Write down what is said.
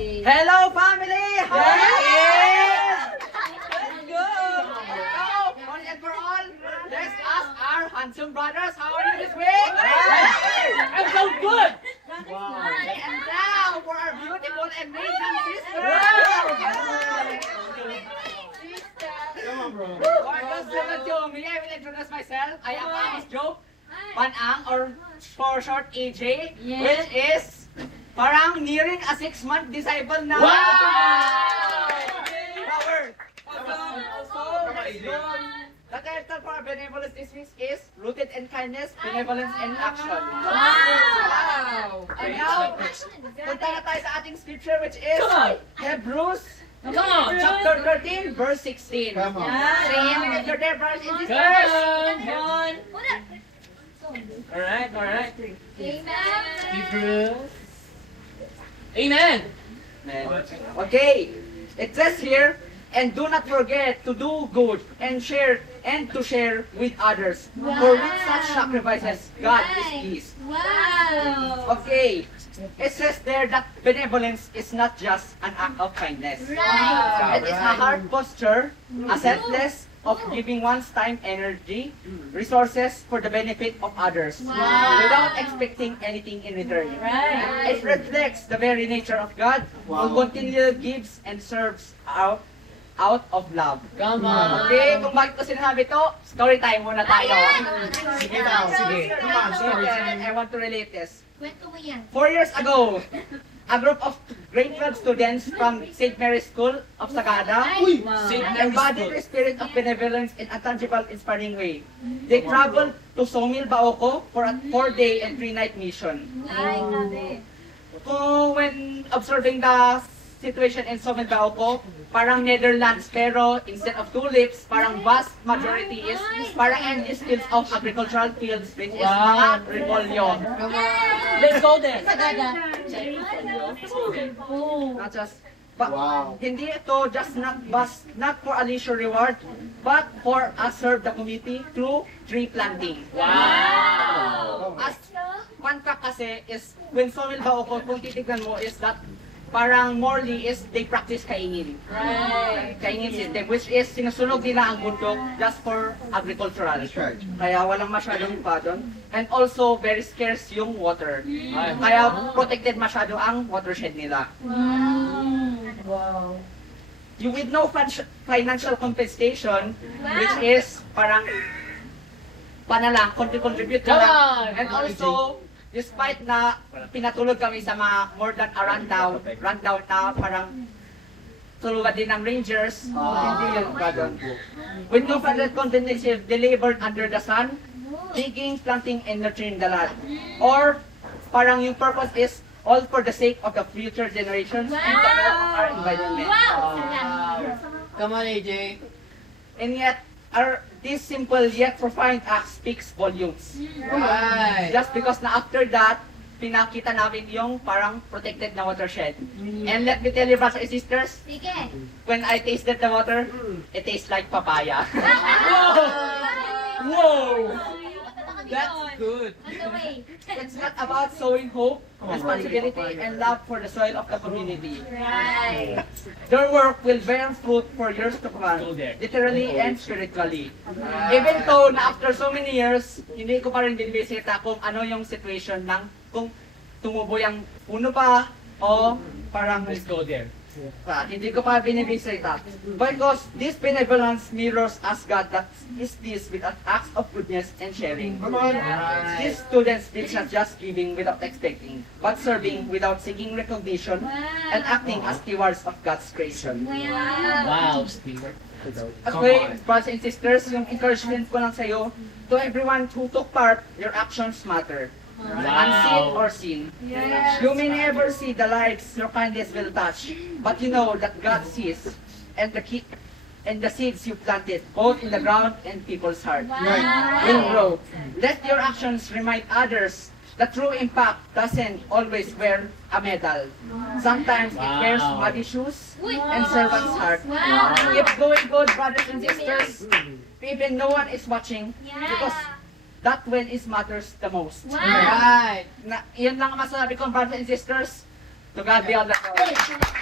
Hello, family! How are you? Let's go! So, once and for all, let's ask our handsome brothers, how are you this week? I'm so good! And now, for our beautiful and amazing sisters! Come on, bro. For those who don't know me, I will introduce myself. I am Amos Joe Panang, or for short AJ, which is parang nearing a 6-month disciple na. Wow! Power! Also, the title for our benevolence this week is Rooted in Kindness, Benevolence in Action. Wow! And now, punta na tayo sa ating scripture, which is Hebrews chapter 13, verse 16. Come on. Say amen if you're there, brothers and sisters. Alright. Amen. Hebrews. Amen. Okay, it says here, and do not forget to do good and to share with others. For with such sacrifices, God is pleased. Wow. Okay, it says there that benevolence is not just an act of kindness. Right. It is a heart posture, a selfless of giving one's time, energy, resources for the benefit of others, without expecting anything in return. Right. It reflects the very nature of God, who continually gives and serves out of love. Come on. Okay, kung bakit ko sinasabi to, story time muna tayo. Sige daw, sige. Come on, sorry. I want to relate this. Kwento mo yan. 4 years ago, a group of grade 12 students from St. Mary's School of Sagada embodied the spirit of benevolence in a tangible, inspiring way. They traveled to Somil, Baoco for a 4-day and 3-night mission. Ay, grabe. When observing the situation in Somil, Baoco, parang Netherlands, pero instead of tulips, parang vast majority is parang endless fields of agricultural fields, which is mga repolyo. Let's go there. Not just, Wow. hindi ito just not for a leisure reward, but for us serve the community through tree planting. Wow. As Panka kasi is, when Somil Baoco, kung titignan mo, is that parang morely is they practice kaingin. Right. Kaingin system, which is sinusunog nila ang bundok just for agricultural. That's right. Kaya walang masyadong pa doon. And also, very scarce yung water. Kaya protected masyado ang watershed nila. Wow. You with no financial compensation, which is parang panalang, contribute ka lang. And also, despite na pinatulog kami sa mga more than a rundown na parang tulugan din ng rangers, hindi yun ba doon. With no financial compensation, they labored under the sun, digging, planting, and nurturing the land. Or parang yung purpose is all for the sake of the future generations and our environment. Come on, AJ. And yet, this simple yet profound act speaks volumes. Right. Just because na after that, pinakita namin yung parang protected na watershed. And let me tell you, brothers and sisters, Sige. when I tasted the water, it tastes like papaya. Whoa. That's good. On the way. It's not about sowing hope, responsibility, and love for the soil of the community. Right. Their work will bear fruit for years to come, literally and spiritually. Even though na after so many years, hindi ko pa rin binibisita kung ano yung situation ng kung tumubo yung puno pa o parang Let's go there. hindi ko pa binibisita. Because this benevolence mirrors us God that is this with acts of goodness and sharing. Come on. These students did not just giving without expecting, but serving without seeking recognition and acting as stewards of God's creation. Wow, Steve. Okay, brothers and sisters, yung encouragement ko lang sa'yo, to everyone who took part, your actions matter. Unseen or seen. You may never see the lives your kindness will touch, but you know that God sees, and the seeds you planted, both in the ground and people's heart, will grow. Let your actions remind others that true impact doesn't always wear a medal. Sometimes it wears muddy shoes and servant's heart. Keep going good, brothers and sisters. Even no one is watching, because that when is matters the most. Right. Yun lang ang masasabi ko, brothers and sisters. To God be all the glory.